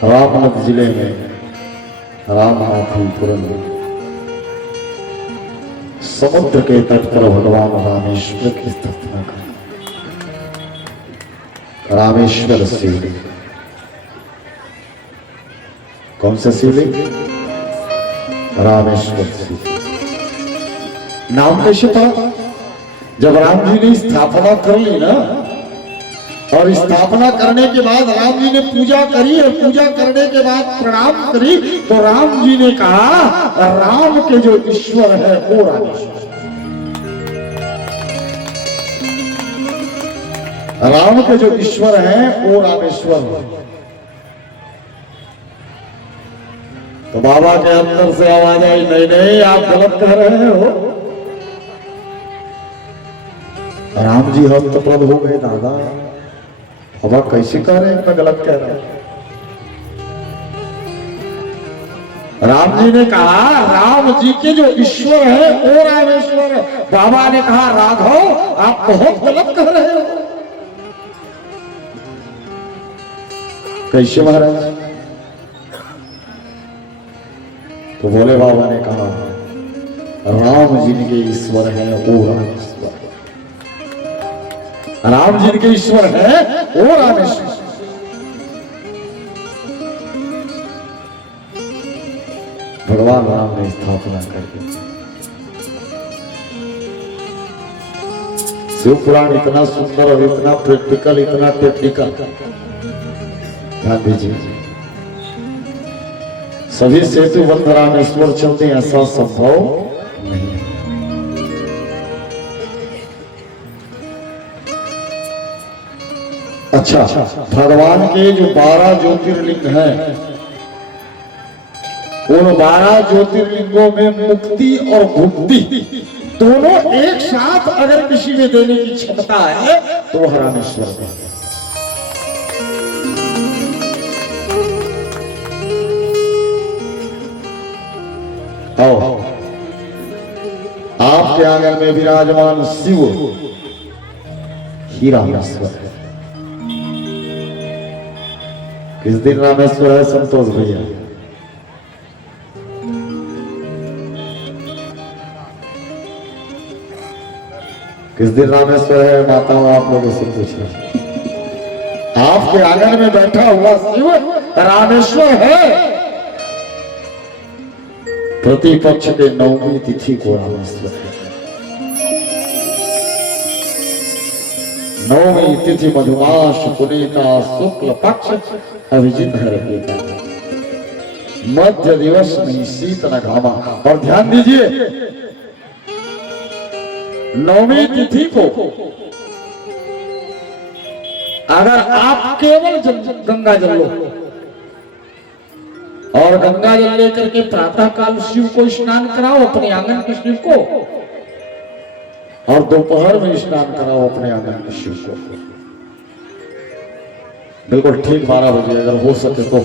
रामनगर जिले में रामनाथपुरम समुद्र के तट पर भगवान रामेश्वर की स्थापना कर रामेश्वर शिवलिंग। कौन सा शिवलिंग? रामेश्वर शिवलिंग। नाम कैसे पड़ा? जब राम जी ने स्थापना कर ली ना, और स्थापना करने के बाद राम जी ने पूजा करी, और पूजा करने के बाद प्रणाम करी, तो राम जी ने कहा राम के जो ईश्वर है वो रामेश्वर। राम के जो ईश्वर है वो रामेश्वर है। तो बाबा के अंदर से आवाज आई, नहीं नहीं आप गलत कह रहे हो। राम जी हस्तप्रद हो गए, दादा बाबा कैसे कह रहे हैं, मैं गलत कह रहा हूं। राम जी ने कहा राम जी के जो ईश्वर है वो रामेश्वर है। बाबा ने कहा राघव आप बहुत गलत कह रहे हो। कैसे महाराज? तो बोले बाबा ने कहा राम जी के ईश्वर है वो रामेश्वर। राम जी के ईश्वर है वो रामेश्वर। भगवान राम ने स्थापना कर दी। शिव पुराण इतना सुंदर और इतना प्रैक्टिकल, इतना टेक्निकल। ध्यान दीजिए, सभी सेतु बंद रामेश्वर चलते ऐसा संभव नहीं। अच्छा, भगवान के जो 12 ज्योतिर्लिंग हैं, उन 12 ज्योतिर्लिंगों में मुक्ति और भुक्ति दोनों एक साथ अगर किसी में देने की क्षमता है तो वह रामेश्वर है। आपके आंगन में विराजमान शिव ही रामेश्वर है। किस दिन रामेश्वर है संतोष भैया? किस दिन रामेश्वर है? माताओं आप लोगों से पूछना। आपके आंगन में बैठा हुआ शिव रामेश्वर है। प्रतिपक्ष के 9वीं तिथि को रामेश्वर है। 9वीं तिथि मधुमास पुनीता शुक्ल पक्ष अभिजित है। मध्य दिवस नहीं शीत न घामा। और ध्यान दीजिए, 9वीं तिथि को अगर आप केवल गंगा जल लो और गंगा जल लेकर के प्रातः काल शिव को स्नान कराओ, अपने आंगन के शिव को, और दोपहर में स्नान कराओ अपने आंगन के शिव को, बिल्कुल ठीक 12 बजे अगर हो सके तो,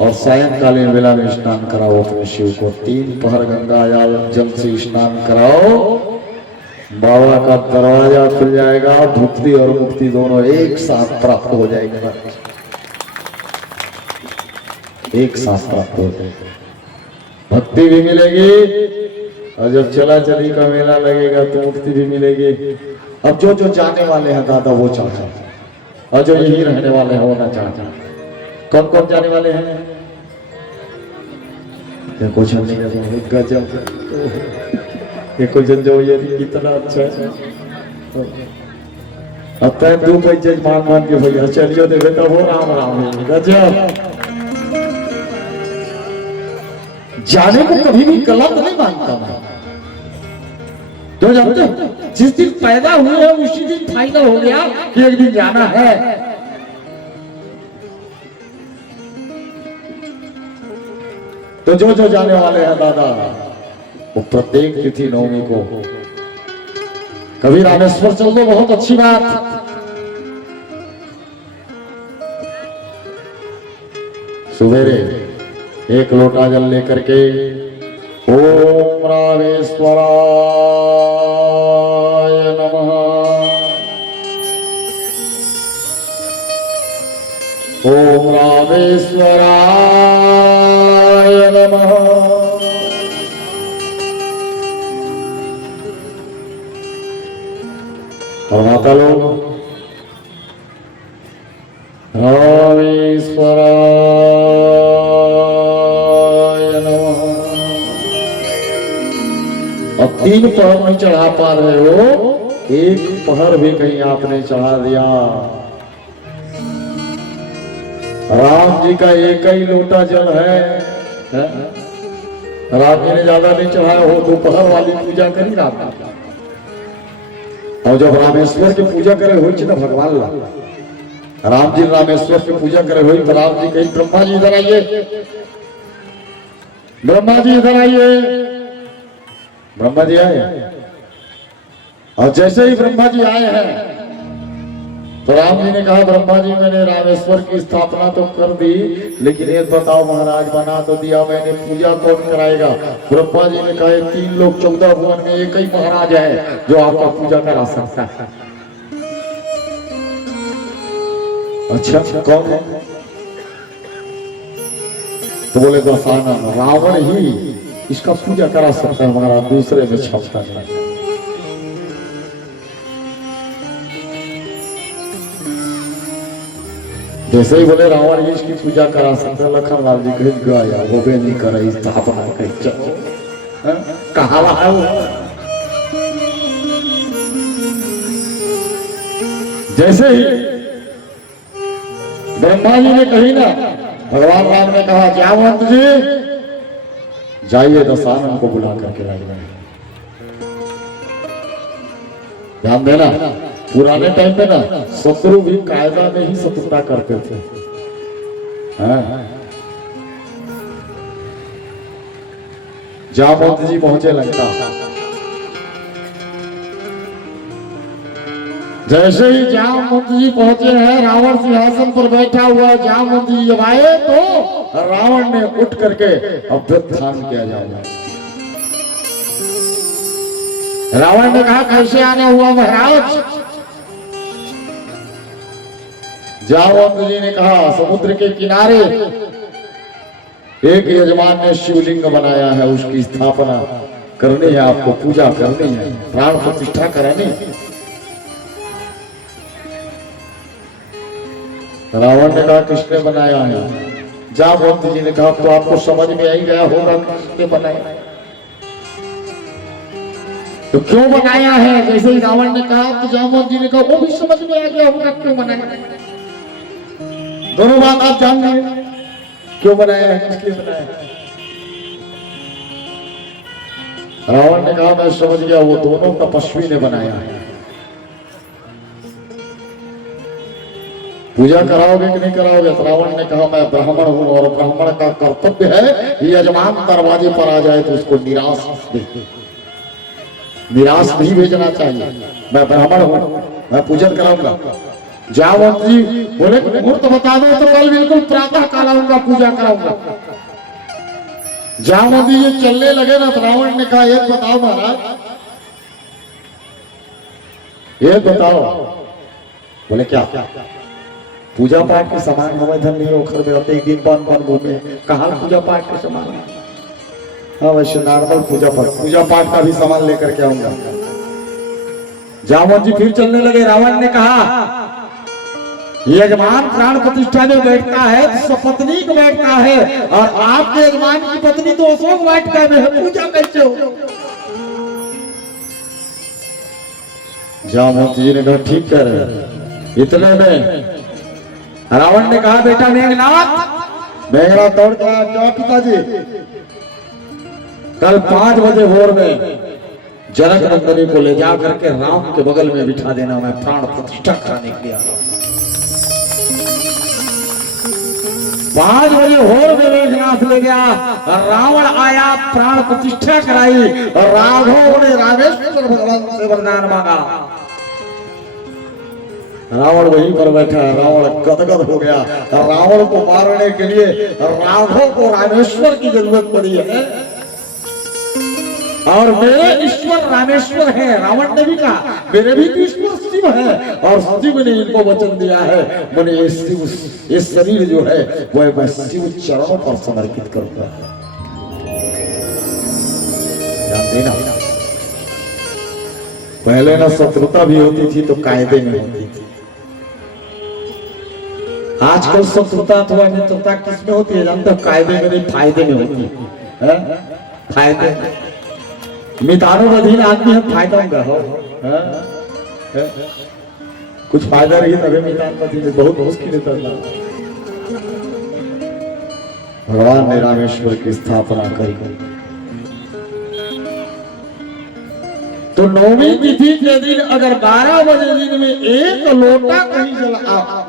और सायंकालीन वेला में स्नान कराओ अपने शिव को। 3 पहर गंगा जल से स्नान कराओ, बाबा का दरवाजा खुल जाएगा। भुक्ति और मुक्ति दोनों एक साथ प्राप्त हो जाएगा, एक साथ प्राप्त हो जाएगा। भक्ति भी मिलेगी, और जब चला चली का मेला लगेगा तो मुक्ति भी मिलेगी। अब जो जो जाने वाले हैं दादा वो चाहते हैं, और जो यही रहने वाले हैं वो ना चाहते हैं। कौन कौन जाने वाले हैं? कुछ नहीं, गजब। देखो जो ये कितना अच्छा है। अब तक 2 पैसे मान के भैया चलियो दे बेटा, वो राम राम है। गजब। जाने को कभी भी गलत नहीं मानता मैं। तो जानते हो, जिस दिन पैदा हुए हैं उसी दिन फाइनल हो गया कि एक दिन जाना है। तो जो जो जाने वाले हैं दादा, वो प्रत्येक तिथि 9वीं को कभी रामेश्वर चल दो, बहुत अच्छी बात। सवेरे 1 लोटा जल लेकर के ओम रामेश्वराय नमः, ओम रामेश्वराय नमः। और माता लोग रामेश्वराय नमः। अब 3 पहर नहीं चढ़ा पा रहे हो, 1 पहर भी कहीं आपने चढ़ा दिया। राम जी का एक ही लोटा जल है? राम जी ने ज्यादा नहीं चढ़ाया हो, दोपहर वाली पूजा करी राम। और जब रामेश्वर की पूजा करे हुई ना भगवान ला, राम जी रामेश्वर की पूजा करे हुई तो राम जी कहीं ब्रह्मा जी इधर आइए, ब्रह्मा जी इधर आइए। ब्रह्मा जी आए, और जैसे ही ब्रह्मा जी आए हैं तो राम जी ने कहा ब्रह्मा जी मैंने रामेश्वर की स्थापना तो कर दी, लेकिन एक बताओ महाराज बना तो दिया मैंने, पूजा कौन कराएगा? ब्रह्मा जी ने कहा 3 लोग 14 भुवन में एक ही महाराज है जो आपका पूजा करा सकता है। अच्छा कौन है? तो बोले दशानन, रावण ही इसका पूजा करा सकता है महाराज, दूसरे में क्षमता नहीं। जैसे ही बोले रावण ही इसकी पूजा करा सकते, लखनलाल जी कहीं गया वो भी नहीं करे स्थापना कहीं चलो कहा है वो। जैसे ही ब्रह्मा जी ने कही ना, भगवान राम ने कहा जामवंत जी जाइए दशानन को बुला करके लाइए। ध्यान देना, पुराने टाइम में ना शत्रु भी कायदा में ही शत्रुता करते थे। जामवंत जी पहुंचे लंका। जैसे ही जामवंत जी पहुंचे हैं, रावण सिंहासन पर बैठा हुआ, जामवंत जी जब आए तो रावण ने उठ करके अभ्युत्थान किया जाएगा। रावण ने कहा कैसे आने हुआ महाराज? जामवंत जी ने कहा समुद्र के किनारे एक यजमान ने शिवलिंग बनाया है, उसकी स्थापना करनी है, आपको पूजा करनी है, प्राण प्रतिष्ठा करानी। रावण ने कहा किसने बनाया है? जामवंत जी ने कहा तो आपको समझ में आ ही गया होगा किसने बनाया, तो क्यों बनाया है? जैसे ही रावण ने कहा तो जामवंत जी ने कहा वो भी समझ में आ गया होगा क्यों बनाया। दोनों बात आप जान रहे हैं, क्यों बनाया है, किसके बनाया है। रावण ने कहा मैं समझ गया, वो दोनों तपस्वी ने बनाया है। पूजा कराओगे कि नहीं कराओगे? तो रावण ने कहा मैं ब्राह्मण हूं और ब्राह्मण का कर्तव्य है यजमान दरवाजे पर आ जाए तो उसको निराश नहीं भेजना चाहिए। मैं ब्राह्मण हूं, मैं पूजन कराऊंगा। जामवंत जी बोले मुहूर्त बता दो तो कल बिल्कुल प्रातः काल आऊंगा, पूजा कराऊंगा। जामवंत जी ये चलने लगे ना तो रावण ने कहा एक बताओ महाराज, एक बताओ। बोले क्या? पूजा पाठ के समान हमें धन नहीं ओखर में होते, एक दिन बन घूमे, कहा पूजा पाठ के समान? हाँ वैसे नॉर्मल पूजा पाठ का भी सामान लेकर के आऊंगा। जामवंत जी फिर चलने लगे। रावण ने कहा यजमान प्राण प्रतिष्ठा में बैठता है तो सपत्नीक बैठता है, और आपके यजमान की पत्नी तो अशोक वाटिका में है, पूजा कैसे हो? जामवंत जी ने कहा ठीक कह रहे। इतने में रावण ने कहा बेटा मेघनाथ दौड़ के आया। क्या पिताजी? कल 5 बजे भोर में जनक नंदनी को ले जा करके राम के बगल में बिठा देना, मैं प्राण प्रतिष्ठा कराने के लिए आ रहा हूं। 5 बजे भोर में मेघनाथ ले गया, रावण आया, प्राण प्रतिष्ठा कराई, और राघव ने रामेश्वर भगवान से वरदान मांगा। रावण वहीं पर बैठा है, रावण गदगद हो गया। रावण को मारने के लिए राघव को रामेश्वर की जरूरत पड़ी है। और मेरे ईश्वर रामेश्वर है। रावण ने भी कहा मेरे भी तो ईश्वर शिव है, और शिव ने इनको वचन दिया है मैंने ये शिव, ये शरीर जो है वह मैं शिव चरणों पर समर्पित करूंगा। ध्यान देना, पहले ना शत्रुता भी होती थी तो कायदे में होती थी। आजकल शत्रुता अथवा मित्रता किसमें होती है जानते हो? कायदे में नहीं, फायदे में होती है। फायदे मितानुबधीन आदमी है, फायदा का हो कुछ फायदा रही तभी मितानुबधीन, बहुत मुश्किल है। भगवान ने रामेश्वर की स्थापना करी। तो नौवीं तिथि के दिन अगर 12 बजे दिन में एक लोटा कहीं जल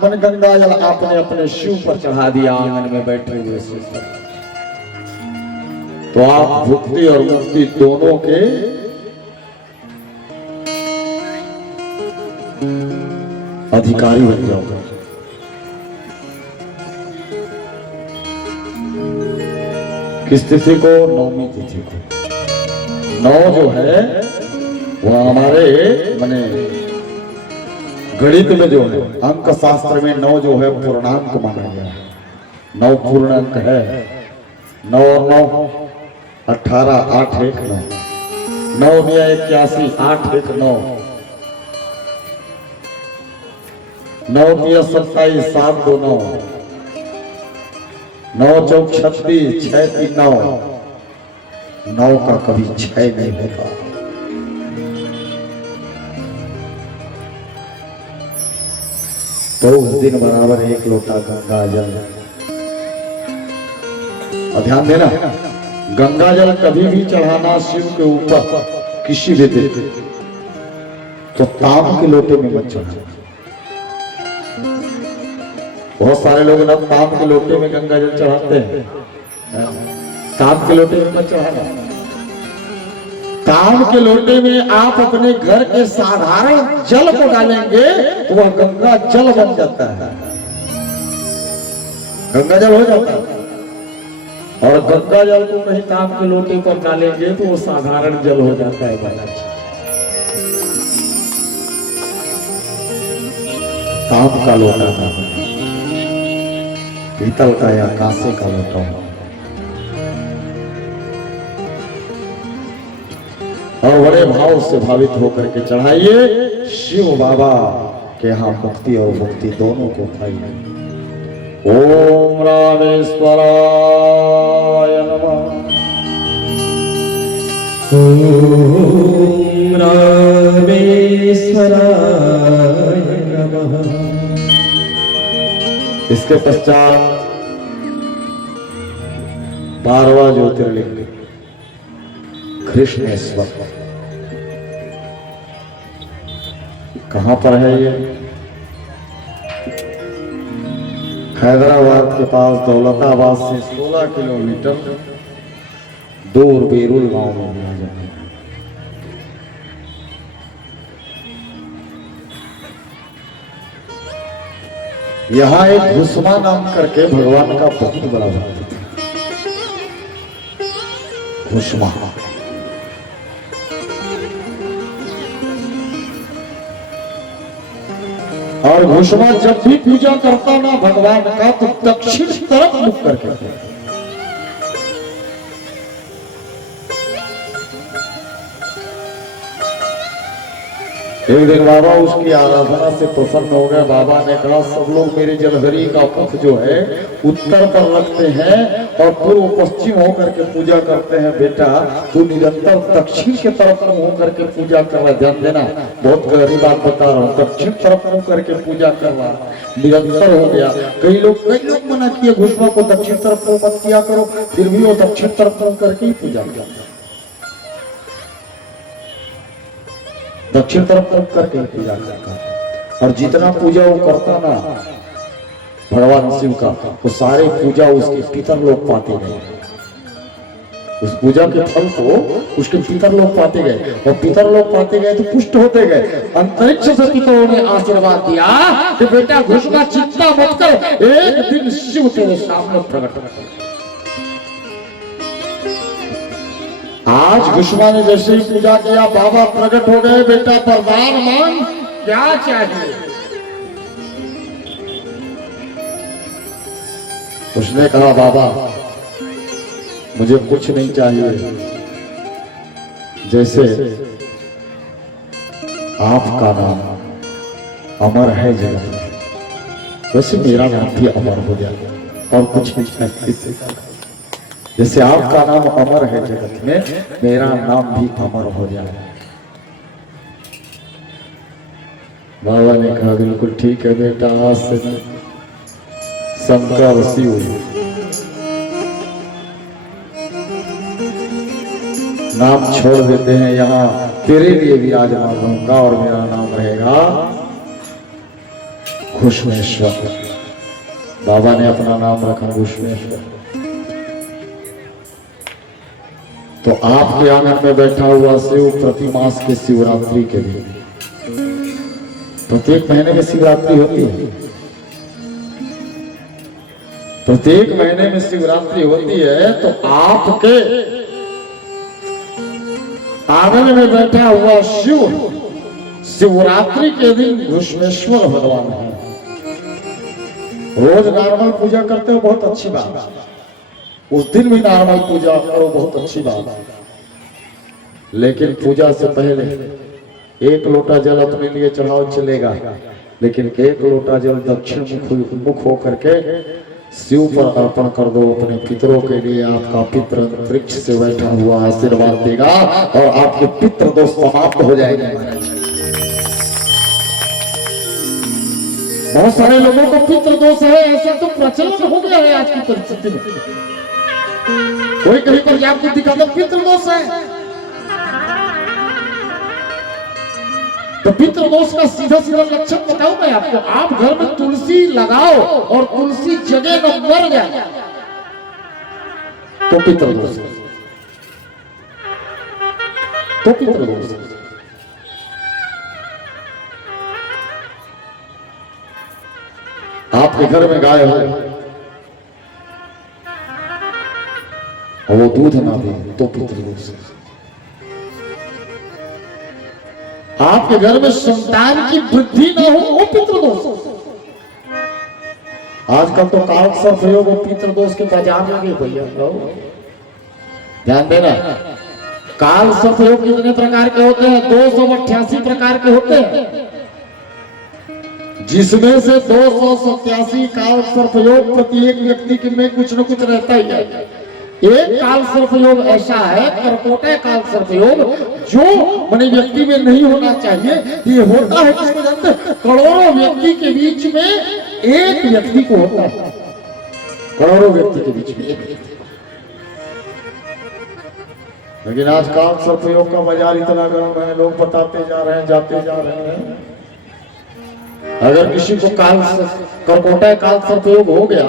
मन गंगा जल आपने अपने शिव पर चढ़ा दिया आंगन में बैठे हुए शिव पर, तो आप भुक्ति और मुक्ति दोनों के अधिकारी बन जाओगे। किस तिथि को? नौवीं तिथि को। 9 जो है वो हमारे माने गणित में जो है अंक शास्त्र में 9 जो है पूर्णांक माना गया है। 9 पूर्ण अंक है। 9 और 9 18, 8 1 9, 9 मिया 81, 8 1 9, 9 मिया 27, 7 2 9, 9 चौक 36, 6 3 9, 9 का कभी 6 नहीं होता। तो उस दिन बराबर 1 लोटा गंगा जल। और ध्यान देना, गंगा जल कभी भी चढ़ाना शिव के ऊपर किसी भी दिन तो ताम के लोटे में मत चढ़ाना। बहुत सारे लोग ना ताम के लोटे में गंगा जल चढ़ाते हैं, ताम के लोटे में मत चढ़ाना। ताम के लोटे में आप अपने घर के साधारण जल को डालेंगे तो वह गंगा जल बन जाता है, गंगा जल हो जाता है। और गंगा जल को कहीं ताम के लोटे पर डालेंगे तो वो साधारण जल हो जाता है। ताम का लोटा था, पीतल का या कांसे का लोटा हो, और बड़े भाव से भावित होकर के चढ़ाइए। शिव बाबा के यहाँ मुक्ति और मुक्ति दोनों को पाइए। ओम रामेश्वराय नमः। ओम रामेश्वराय नमः। इसके पश्चात 12वां ज्योतिर्लिंग कृष्णेश्वर कहां पर है? ये हैदराबाद के पास दौलताबाद से 16 किलोमीटर दूर बेरुल गांव में मिला जाता है। यहाँ एक घुसमा नाम करके भगवान का बहुत बड़ा भक्त था। घुसमा और घुसमा जब भी पूजा करता ना भगवान का तो दक्षिण तरफ मुख करके। एक दिन बाबा उसकी आराधना से प्रसन्न हो गए। बाबा ने कहा सब लोग मेरे जलहरी का मुख जो है उत्तर पर रखते हैं और पूर्व पश्चिम होकर के पूजा करते हैं, बेटा तू निरंतर दक्षिण के तरफ मुंह करके पूजा कर रहा। ध्यान देना, बहुत गहरी बात बता रहा हूँ। दक्षिण तरफ मुंह करके पूजा कर रहा, निरंतर हो गया। कई लोग मना किए घुसमा को दक्षिण तरफ मुंह मत किया करो, फिर भी वो दक्षिण तरफ मुंह करके ही पूजा करता, दक्षिण तरफ मुख करके पूजा करता। और जितना पूजा वो करता ना भगवान शिव का, वो सारे पूजा उसके पितर लोग पाते गए। उस पूजा के फल को उसके पितर लोग पाते गए, और पितर लोग पाते गए तो पुष्ट होते गए। अंतरिक्ष से पितरों ने आशीर्वाद दिया कि बेटा घुसमा चिंता मत कर, एक दिन शिव तेरे सामने प्रकट होगा। आज घुष्मा ने जैसे ही पूजा किया, बाबा प्रकट हो गए, बेटा वरदान मांग, क्या चाहिए? उसने कहा बाबा मुझे कुछ नहीं चाहिए, जैसे आपका नाम अमर है जगत में, वैसे मेरा नाम भी अमर हो जाए और कुछ नहीं चाहिए। जैसे आपका नाम अमर है जगत में, मेरा नाम भी अमर हो जाए। बाबा ने कहा बिल्कुल ठीक है बेटा, आज से शंकर शिव नाम छोड़ देते हैं, यहाँ तेरे लिए भी आज मांगूंगा और मेरा नाम रहेगा घुष्मेश्वर। बाबा ने अपना नाम रखा घुष्मेश्वर। तो आपके आंगन में बैठा हुआ शिव प्रति मास के शिवरात्रि के दिन, प्रत्येक महीने में शिवरात्रि होती है, प्रत्येक महीने में शिवरात्रि होती है। तो आपके आंगन में बैठा हुआ शिव शिवरात्रि के दिन घुष्मेश्वर भगवान है। रोज नॉर्मल पूजा करते हो, बहुत अच्छी बात, उस दिन भी नॉर्मल पूजा करो, बहुत अच्छी बात, लेकिन पूजा से पहले एक लोटा जल अपने लिए चढ़ाओ चलेगा, लेकिन एक लोटा जल दक्षिण मुख होकर के शिव पर अर्पण कर दो अपने पितरों के लिए। आपका पितर वृक्ष से बैठा हुआ आशीर्वाद देगा और आपके पितृ दोष समाप्त हो जाएंगे। बहुत सारे लोगों को पितृ दोष है, ऐसा तो प्रचलन हो गया है आज की परिस्थिति में। कोई कहीं पर जाकर दिखाता पितृ दोष है, तो पितृ दोष का सीधा सीधा लक्षण बताऊं मैं आपको। आप घर में तुलसी लगाओ और तुलसी जगह न मर जाए तो पितृ दोष, तो पितृ दोष। आपके घर में गाय हो और वो दूध ना दे तो पितृ दोष। आपके घर में संतान की वृद्धि न हो वो पितृदोष। आजकल तो काल सर्पयोग और पितृदोष के बाजार लगे भैया, ध्यान देना। काल सर्पयोग कितने प्रकार के होते हैं? 288 प्रकार के होते हैं, जिसमें से 287 काल सर्पयोग प्रत्येक व्यक्ति के में कुछ न कुछ रहता ही है। एक काल सर्पयोग ऐसा है, करकोटा काल सर्पयोग, जो माने व्यक्ति में नहीं होना चाहिए। ये होता है किसको जानते हैं? करोड़ों व्यक्ति के बीच में एक व्यक्ति को होता है, करोड़ों व्यक्ति के बीच में एक व्यक्ति। लेकिन आज काल सर्पयोग का बाजार इतना गर्म है, लोग बताते जा रहे हैं, जाते जा रहे हैं। अगर किसी को करकोटा काल सर्पयोग हो गया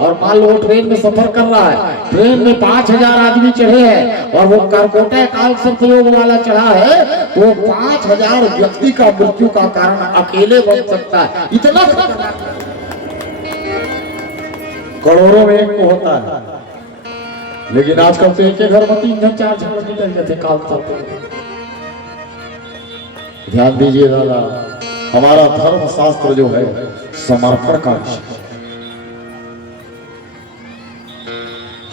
और मान लो ट्रेन में सफर कर रहा है, ट्रेन में 5000 आदमी चढ़े हैं और वो करकोटा काल सर्पयोग वाला चढ़ा है, वो 5000 व्यक्ति का मृत्यु का कारण अकेले बन सकता है। इतना करोड़ों में एक को होता है। लेकिन आजकल तो एक घर में 3-4 झगड़े निकल जाते काल सर्पयोग। ध्यान दीजिए दादा, हमारा धर्म शास्त्र जो है समर्पण का विषय,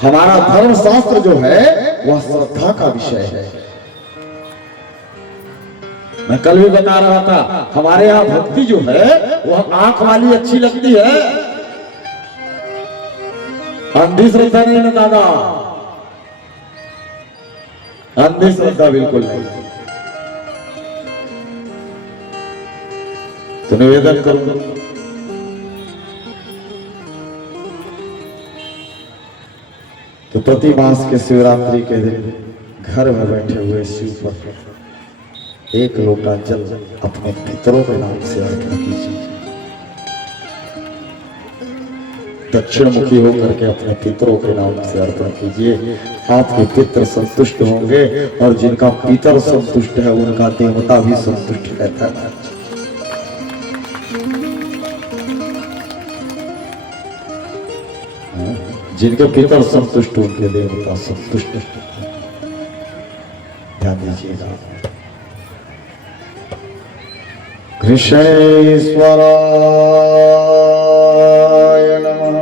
हमारा धर्म शास्त्र जो है वह श्रद्धा का विषय है। मैं कल भी बता रहा था, हमारे यहाँ भक्ति जो है वह आंख वाली अच्छी लगती है, अंधी श्रद्धा नहीं ना दादा, अंधी श्रद्धा बिल्कुल नहीं। तो निवेदन करूंगा तो प्रति मास के शिवरात्रि के दिन घर में बैठे हुए शिव पर एक लोटा जल अपने पितरों के नाम से अर्पण कीजिए। दक्षिण मुखी होकर के अपने पितरों के नाम से अर्पण कीजिए। आपके पितर संतुष्ट होंगे और जिनका पितर संतुष्ट है उनका देवता भी संतुष्ट रहता है। जिनके पितर संतुष्ट उनके देवता संतुष्ट। आज्ञा दीजिएगा। कृष्णेश्वराय नमः।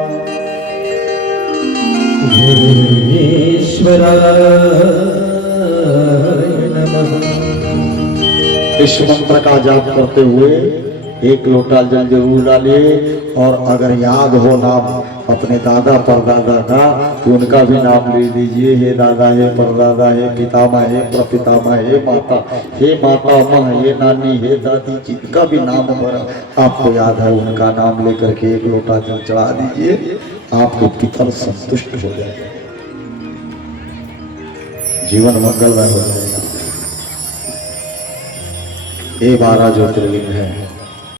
ईश्वराय नमः। इस मंत्र का जाप करते हुए एक लोटा जल जरूर डालिए, और अगर याद हो नाम अपने दादा परदादा का तो उनका भी नाम ले लीजिए। हे दादा, हे परदादा, हे पितामह, हे प्रपितामह, हे माता, हे माता माँ, हे नानी, हे दादी, जिनका भी नाम हमारा आपको याद है उनका नाम लेकर के एक लोटा जल चढ़ा दीजिए। आपके पितर संतुष्ट हो जाएगा, जीवन मंगलमय हो जाएगा। ये 12 ज्योतिर्लिंग है।